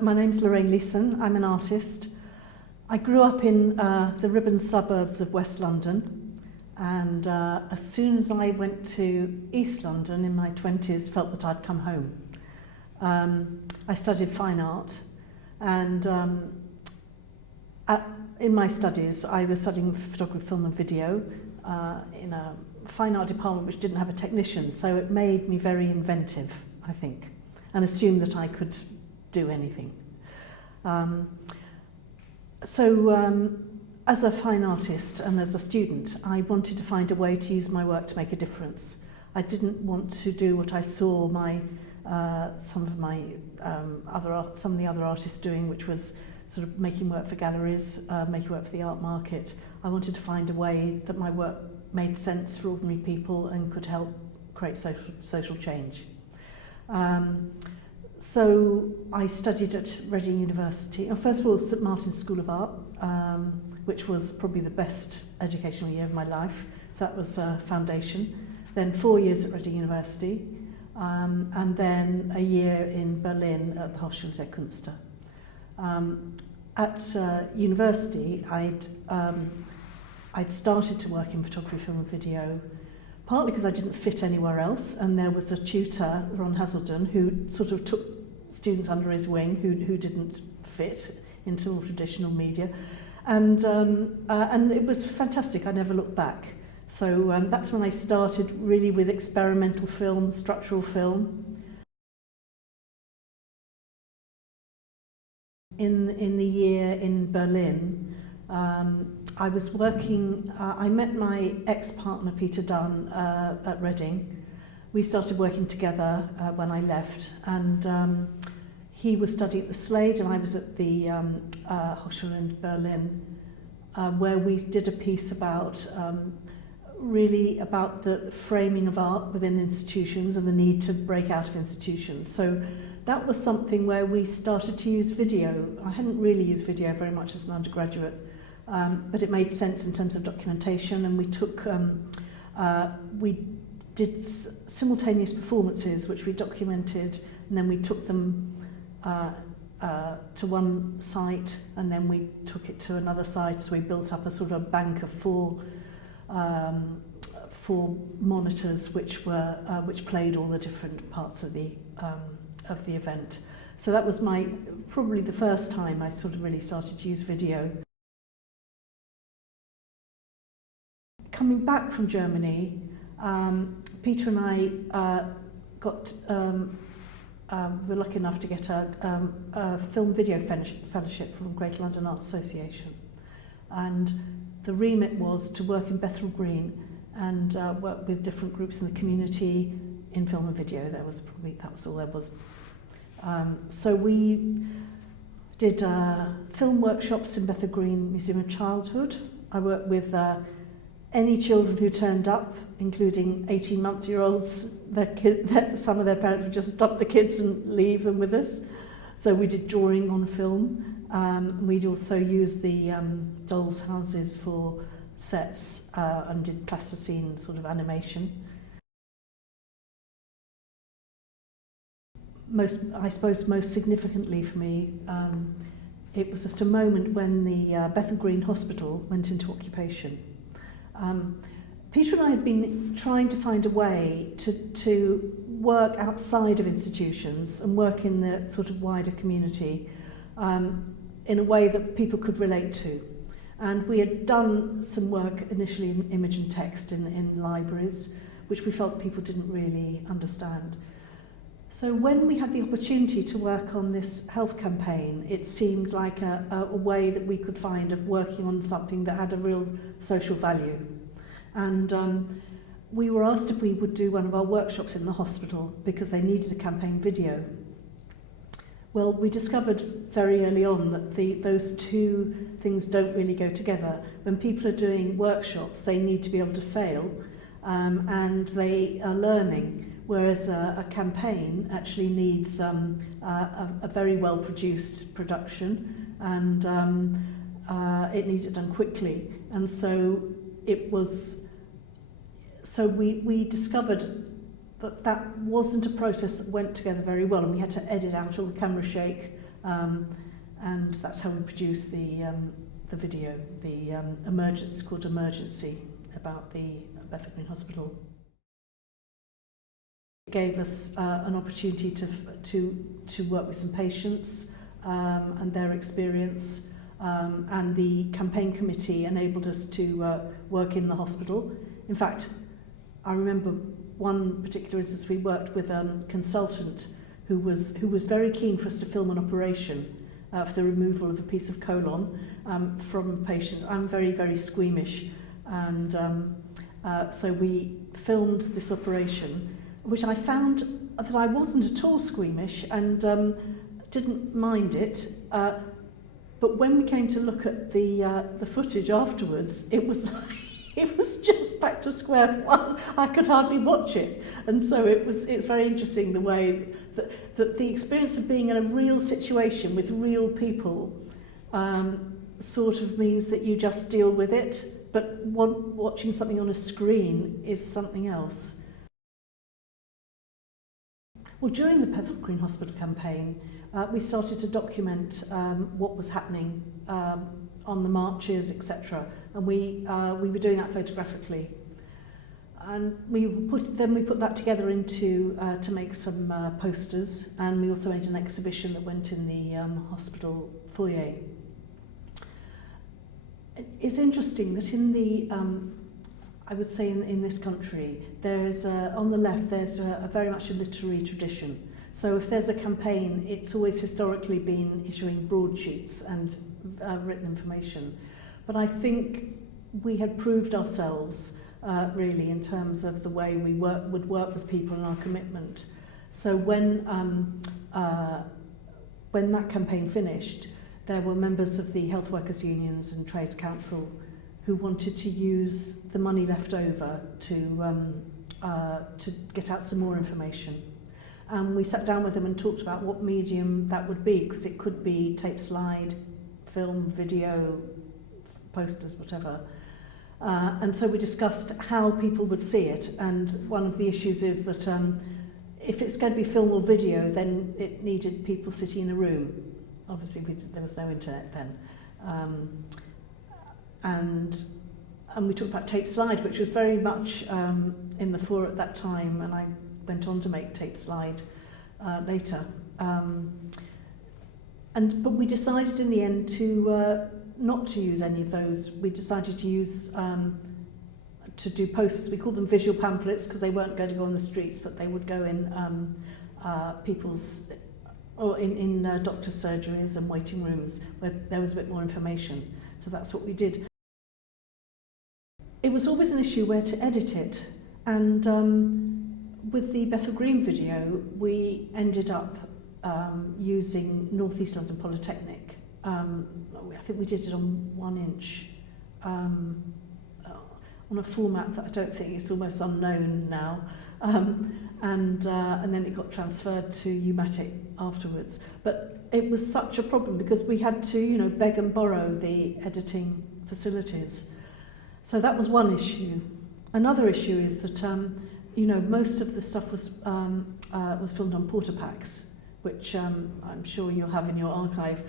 My name's Lorraine. I'm an artist. I grew up in the Ribbon suburbs of West London, and as soon as I went to East London in my 20s, felt that I'd come home. I studied fine art, and in my studies I was studying photography, film and video in a fine art department which didn't have a technician, so it made me very inventive, I think, and assumed that I could do anything. As a fine artist and as a student, I wanted to find a way to use my work to make a difference. I didn't want to do what I saw some of the other artists doing, which was sort of making work for galleries, making work for the art market. I wanted to find a way that my work made sense for ordinary people and could help create social change. So I studied at Reading University. First of all, St Martin's School of Art, which was probably the best educational year of my life. That was a foundation. Then 4 years at Reading University, and then a year in Berlin at the Hochschule der Künste. At university, I'd started to work in photography, film and video, partly because I didn't fit anywhere else, and there was a tutor, Ron Hazelden, who sort of took students under his wing who didn't fit into all traditional media, and it was fantastic. I never looked back. So that's when I started really with experimental film, structural film. In the year in Berlin, I was working, I met my ex-partner Peter Dunn at Reading. We started working together when I left, and he was studying at the Slade and I was at the Hochschule in Berlin, where we did a piece about really about the framing of art within institutions and the need to break out of institutions. So that was something where we started to use video. I hadn't really used video very much as an undergraduate, but it made sense in terms of documentation, and we took, we did simultaneous performances which we documented, and then we took them to one site and then we took it to another site, so we built up a sort of bank of four monitors which played all the different parts of the event. So that was probably the first time I sort of really started to use video. Coming back from Germany, Peter and I were lucky enough to get a film video fellowship from Greater London Arts Association, and the remit was to work in Bethnal Green and work with different groups in the community in film and video. That was all there was. So we did film workshops in Bethnal Green Museum of Childhood. I worked with any children who turned up, including 18-month-year-olds. Some of their parents would just dump the kids and leave them with us. So we did drawing on film. We'd also use the dolls' houses for sets and did plasticine sort of animation. I suppose most significantly for me, it was at a moment when the Bethnal Green Hospital went into occupation. Peter and I had been trying to find a way to work outside of institutions and work in the sort of wider community in a way that people could relate to. And we had done some work initially in image and text in libraries, which we felt people didn't really understand. So when we had the opportunity to work on this health campaign, it seemed like a way that we could find of working on something that had a real social value. And we were asked if we would do one of our workshops in the hospital because they needed a campaign video. Well, we discovered very early on that those two things don't really go together. When people are doing workshops, they need to be able to fail, and they are learning. Whereas a campaign actually needs a very well-produced production, and it needs it done quickly. And so we discovered that wasn't a process that went together very well, and we had to edit out all the camera shake And that's how we produced the video, the emergency, called Emergency, about the Bethel Green Hospital. It gave us an opportunity to work with some patients and their experience, and the campaign committee enabled us to work in the hospital. In fact, I remember one particular instance. We worked with a consultant who was very keen for us to film an operation for the removal of a piece of colon from a patient. I'm very, very squeamish, and so we filmed this operation, which I found that I wasn't at all squeamish and didn't mind it. But when we came to look at the footage afterwards, it was it was just back to square one. I could hardly watch it, and so it's very interesting the way that the experience of being in a real situation with real people sort of means that you just deal with it, but watching something on a screen is something else. Well, during the Bethel Green Hospital campaign, we started to document what was happening on the marches, etc. And we were doing that photographically. And we put that together into to make some posters, and we also made an exhibition that went in the hospital foyer. It's interesting that in the I would say in this country, there is on the left there's a very much a literary tradition. So if there's a campaign, it's always historically been issuing broadsheets and written information. But I think we had proved ourselves really in terms of the way we would work with people and our commitment. So when that campaign finished, there were members of the health workers unions and trades council who wanted to use the money left over to get out some more information. And we sat down with them and talked about what medium that would be, because it could be tape slide, film, video, posters, whatever. And so we discussed how people would see it. And one of the issues is that if it's going to be film or video, then it needed people sitting in a room. Obviously, there was no internet then. And we talked about tape slide, which was very much in the fore at that time, and I went on to make tape slide later. But we decided in the end to not to use any of those. We decided to use to do posters. We called them visual pamphlets because they weren't going to go on the streets, but they would go in people's or in doctors' surgeries and waiting rooms where there was a bit more information. So that's what we did. It was always an issue where to edit it, and with the Bethel Green video, we ended up using North East London Polytechnic. I think we did it on 1 inch, on a format that I don't think is almost unknown now, and then it got transferred to U-matic afterwards. But it was such a problem because we had to, beg and borrow the editing facilities. So that was one issue. Another issue is that most of the stuff was filmed on portapacks, which I'm sure you'll have in your archive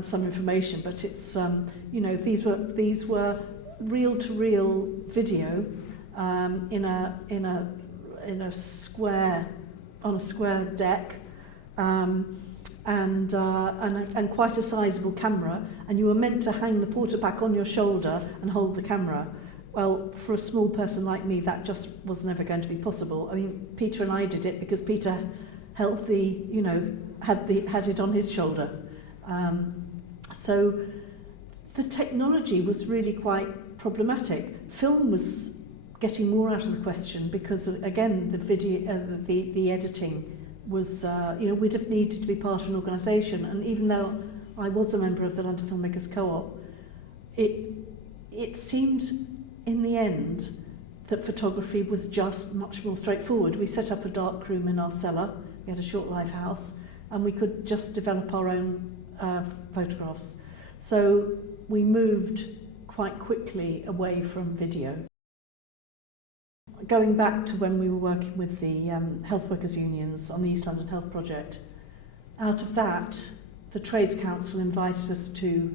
some information. But it's these were reel-to-reel video in a square on a square deck. And quite a sizable camera, and you were meant to hang the portapack on your shoulder and hold the camera. Well, for a small person like me, that just was never going to be possible. I mean, Peter and I did it because Peter held had it on his shoulder. So the technology was really quite problematic. Film was getting more out of the question because, again, the video, the editing was, we'd have needed to be part of an organisation. And even though I was a member of the London Filmmakers Co-op, it seemed in the end that photography was just much more straightforward. We set up a dark room in our cellar, we had a short live house, and we could just develop our own photographs. So we moved quite quickly away from video. Going back to when we were working with the health workers unions on the East London Health Project, out of that, the Trades Council invited us to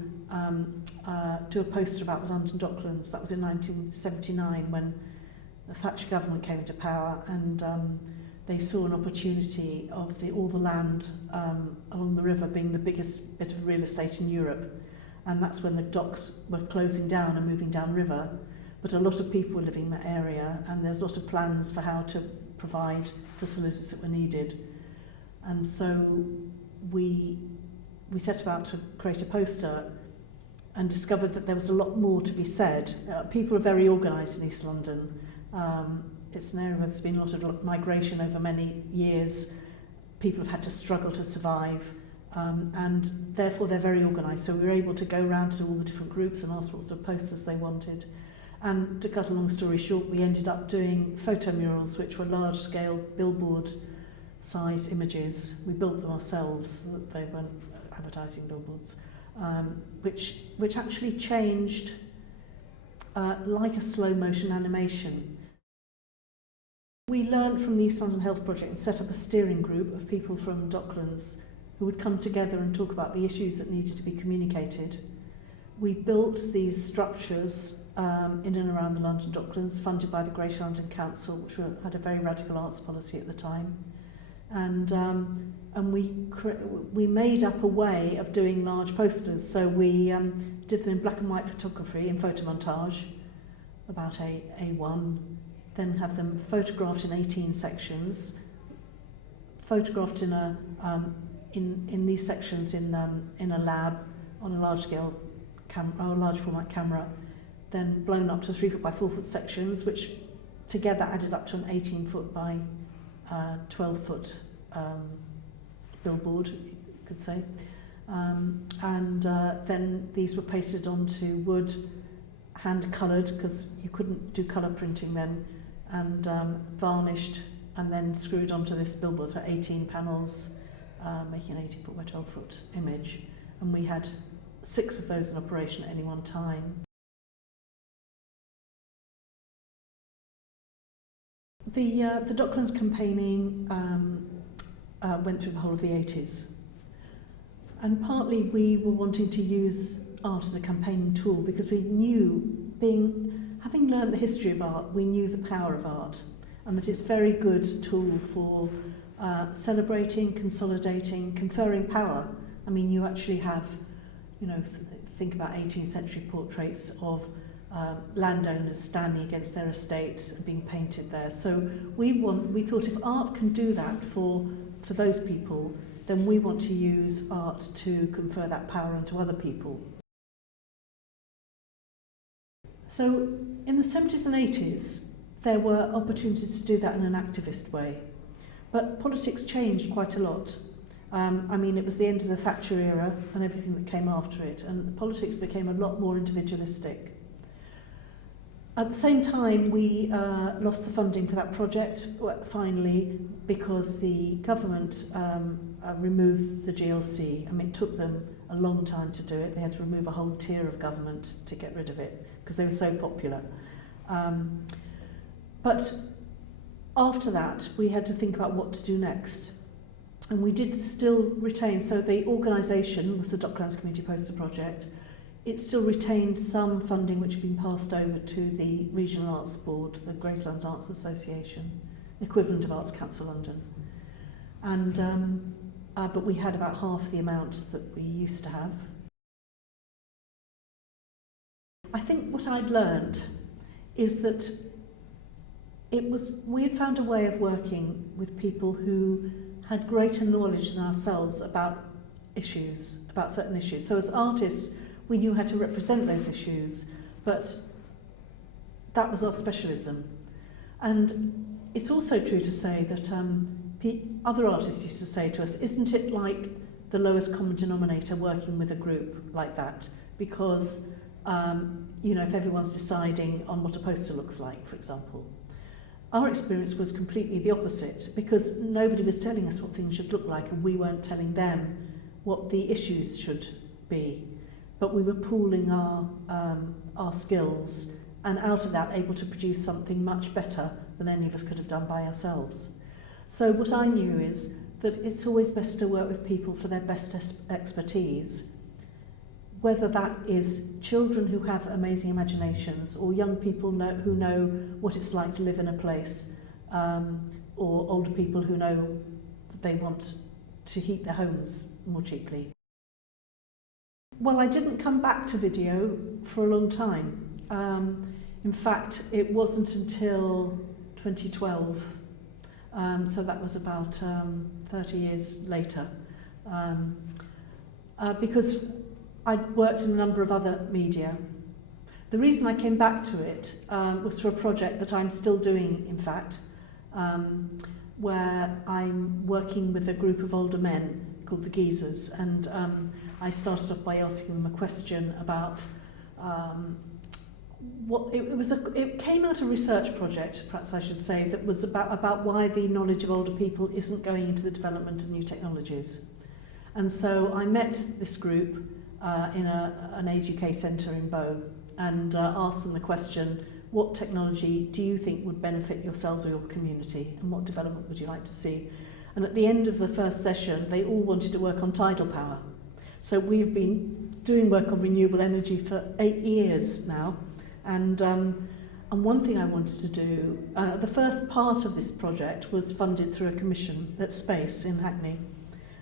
do a poster about the London Docklands. That was in 1979 when the Thatcher government came into power, and they saw an opportunity of all the land along the river being the biggest bit of real estate in Europe. And that's when the docks were closing down and moving downriver. But a lot of people were living in that area, and there's a lot of plans for how to provide facilities that were needed. And so we set about to create a poster and discovered that there was a lot more to be said. People are very organised in East London. It's an area where there's been a lot of migration over many years. People have had to struggle to survive, and therefore they're very organised. So we were able to go around to all the different groups and ask what sort of posters they wanted. And to cut a long story short, we ended up doing photo murals, which were large-scale billboard-size images. We built them ourselves, so that they weren't advertising billboards, which actually changed like a slow-motion animation. We learned from the East London Health Project and set up a steering group of people from Docklands who would come together and talk about the issues that needed to be communicated. We built these structures in and around the London Docklands, funded by the Greater London Council, which had a very radical arts policy at the time. And we made up a way of doing large posters. So we did them in black and white photography, in photomontage, about A1, then had them photographed in 18 sections, photographed in these sections in a lab on a large scale camera, or a large format camera, then blown up to 3 foot by 4 foot sections, which together added up to an 18 foot by 12 foot billboard, you could say. Then these were pasted onto wood, hand coloured, because you couldn't do colour printing then, and varnished, and then screwed onto this billboard. So 18 panels, making an 18 foot by 12 foot image. And we had 6 of those in operation at any one time. The Docklands campaigning went through the whole of the 80s. And partly we were wanting to use art as a campaigning tool because we knew, having learned the history of art, we knew the power of art and that it's a very good tool for celebrating, consolidating, conferring power. I mean, you actually have, think about 18th century portraits of landowners standing against their estate and being painted there. So we thought if art can do that for those people, then we want to use art to confer that power onto other people. So in the 70s and 80s, there were opportunities to do that in an activist way. But politics changed quite a lot. It was the end of the Thatcher era and everything that came after it, and politics became a lot more individualistic. At the same time, we lost the funding for that project, finally, because the government removed the GLC. It took them a long time to do it. They had to remove a whole tier of government to get rid of it, because they were so popular. But after that, we had to think about what to do next. And we did still retain, so the organisation was the Docklands Community Poster Project. It still retained some funding which had been passed over to the Regional Arts Board, the Greater London Arts Association, the equivalent of Arts Council London. And but we had about half the amount that we used to have. I think what I'd learned is that we had found a way of working with people who had greater knowledge than ourselves about certain issues. So as artists, we knew how to represent those issues, but that was our specialism. And it's also true to say that other artists used to say to us, isn't it like the lowest common denominator working with a group like that? Because, if everyone's deciding on what a poster looks like, for example. Our experience was completely the opposite, because nobody was telling us what things should look like and we weren't telling them what the issues should be. But we were pooling our skills, and out of that able to produce something much better than any of us could have done by ourselves. So what I knew is that it's always best to work with people for their best expertise, whether that is children who have amazing imaginations or young people who know what it's like to live in a place, or older people who know that they want to heat their homes more cheaply. Well, I didn't come back to video for a long time. In fact, it wasn't until 2012, so that was about 30 years later, because I'd worked in a number of other media. The reason I came back to it was for a project that I'm still doing, in fact, where I'm working with a group of older men called the Geezers, and I started off by asking them a question about it came out of a research project, perhaps I should say, that was about why the knowledge of older people isn't going into the development of new technologies. And so I met this group in an Age UK centre in Bow and asked them the question, what technology do you think would benefit yourselves or your community, and what development would you like to see? And at the end of the first session, they all wanted to work on tidal power. So we've been doing work on renewable energy for 8 years now. And one thing I wanted to do, the first part of this project was funded through a commission at Space in Hackney.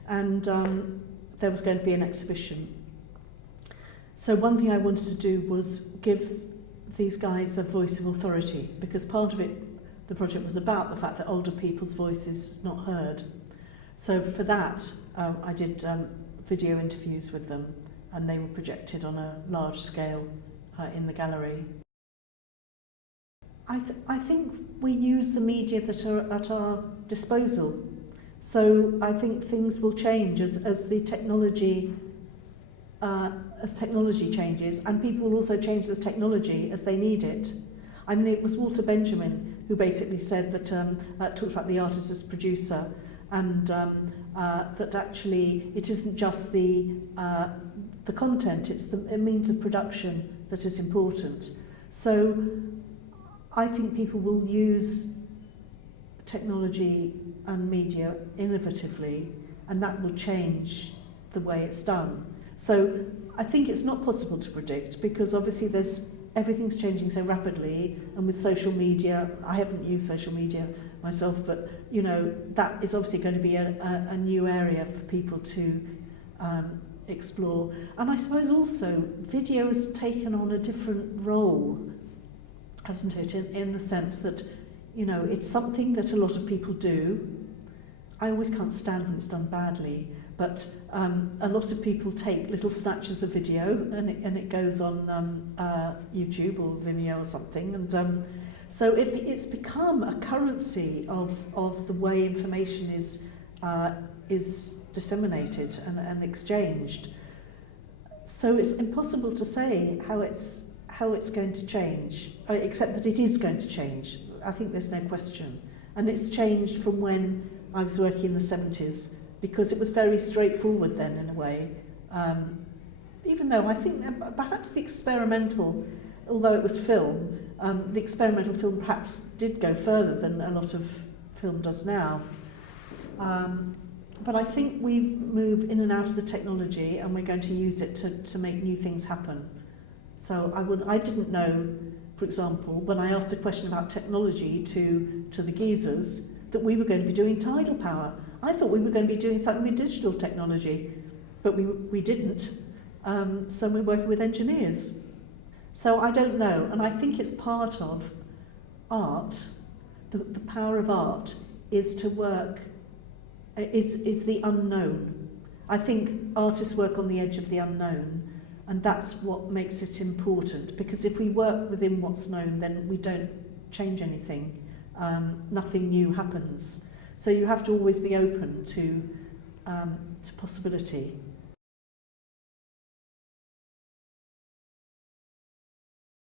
And there was going to be an exhibition. So one thing I wanted to do was give these guys the voice of authority, because part of it, the project was about the fact that older people's voice is not heard. So for that, I did video interviews with them, and they were projected on a large scale in the gallery. I think we use the media that are at our disposal. So I think things will change as the technology changes, and people will also change the technology as they need it. I mean, it was Walter Benjamin who basically said that, talked about the artist as producer, and that actually it isn't just the content, it's the means of production that is important. So I think people will use technology and media innovatively, and that will change the way it's done. So I think it's not possible to predict, because obviously everything's changing so rapidly, and with social media, I haven't used social media myself, but you know, that is obviously going to be a new area for people to explore. And I suppose also video has taken on a different role, hasn't it, in the sense that, you know, it's something that a lot of people do. I always can't stand when it's done badly, but a lot of people take little snatches of video and it goes on YouTube or Vimeo or something, and so it's become a currency of the way information is disseminated and exchanged. So it's impossible to say how it's going to change, except that it is going to change. I think there's no question. And it's changed from when I was working in the 70s, because it was very straightforward then in a way. Even though I think perhaps the experimental, although it was film, the experimental film perhaps did go further than a lot of film does now. But I think we move in and out of the technology, and we're going to use it to make new things happen. So I didn't know, for example, when I asked a question about technology to the Geezers, that we were going to be doing tidal power. I thought we were going to be doing something with digital technology, but we didn't. So we're working with engineers. So I don't know, and I think it's part of art. The power of art is to work, is the unknown. I think artists work on the edge of the unknown, and that's what makes it important, because if we work within what's known, then we don't change anything. Nothing new happens. So you have to always be open to possibility.